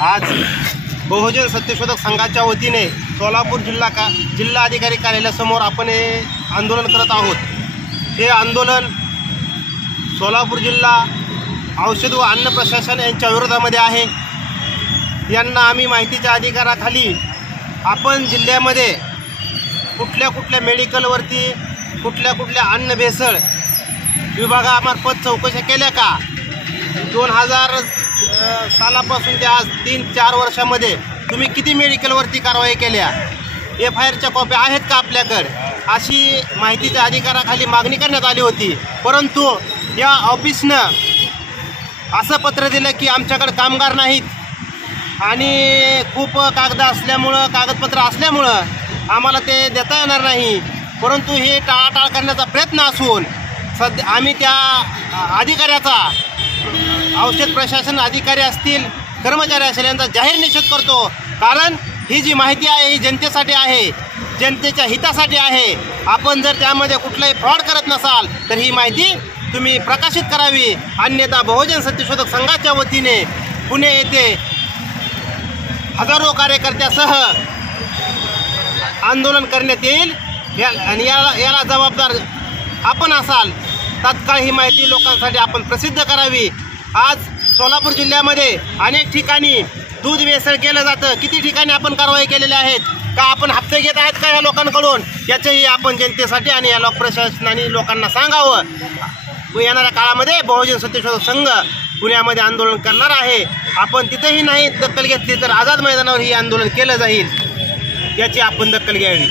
आज बहुजन सत्यशोधक संघाच्या वतीने सोलापूर जिल्हा अधिकारी कार्यालयासमोर आपण हे आंदोलन करत आहोत। हे आंदोलन सोलापूर जिल्हा औषध व अन्न प्रशासन यांच्या विरोधामध्ये आहे। यांना आम्ही माहितीच्या अधिकाराखाली आपण जिल्ह्यामध्ये कुठल्या मेडिकलवरती कुठल्या अन्न भेसळ विभागामार्फत चौकशा केल्या का? 2000 सालापासून ते आज 3-4 वर्षामध्ये तुम्ही किती मेडिकलवरती कारवाई केल्या? FIRच्या कॉप्या आहेत का आपल्याकडे? अशी माहितीच्या अधिकाराखाली मागणी करण्यात आली होती। परंतु या ऑफिसनं असं पत्र दिलं की आमच्याकडे कामगार नाहीत आणि खूप कागदपत्र असल्यामुळं आम्हाला ते देता येणार नाही। परंतु हे टाळाटाळ करण्याचा प्रयत्न असून आम्ही त्या अधिकाऱ्याचा, औषध प्रशासन अधिकारी असतील, कर्मचारी असतील, यांचा जाहीर निषेध करतो। कारण ही जी माहिती आहे ही जनतेसाठी आहे, जनतेच्या हितासाठी आहे। आपण जर त्यामध्ये कुठलाही फ्रॉड करत नसाल तर ही माहिती तुम्ही प्रकाशित करावी, अन्यथा बहुजन सत्यशोधक संघाच्या वतीने पुणे येथे हजारो कार्यकर्त्यासह आंदोलन करण्यात येईल आणि याला जबाबदार आपण असाल। तात्काळ ही माहिती लोकांसाठी आपण प्रसिद्ध करावी। आज सोलापूर जिल्ह्यामध्ये अनेक ठिकाणी दूध भेसळ केलं जातं। किती ठिकाणी आपण कारवाई केलेल्या आहेत का? आपण हप्ते घेत आहेत का या लोकांकडून? याचंही आपण जनतेसाठी आणि या प्रशासनाने लोकांना सांगावं। येणाऱ्या काळामध्ये बहुजन सत्यशोधक संघ पुण्यामध्ये आंदोलन करणार आहे। आपण तिथेही नाही दखल घेतली तर आझाद मैदानावर ही आंदोलन केलं जाईल, याची आपण दखल घ्यावी।